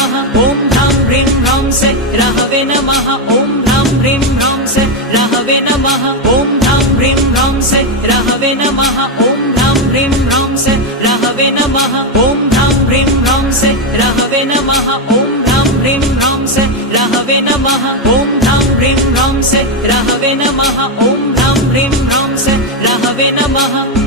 नमः ॐ ह्रां ह्रीं ह्रौं से रहवे नमः ॐ ह्रां ह्रीं ह्रौं से रहवे नमः ॐ ह्रां ह्रीं ह्रौं से रहवे नमः ॐ ह्रां ह्रीं ह्रौं से रहवे नमः ॐ ह्रां ह्रीं ह्रौं से रहवे नमः ॐ ह्रां ह्रीं ह्रौं से रहवे नमः ॐ ह्रां ह्रीं ह्रौं से रहवे नमः ॐ ह्रां ह्रीं ह्रौं से रहवे नमः।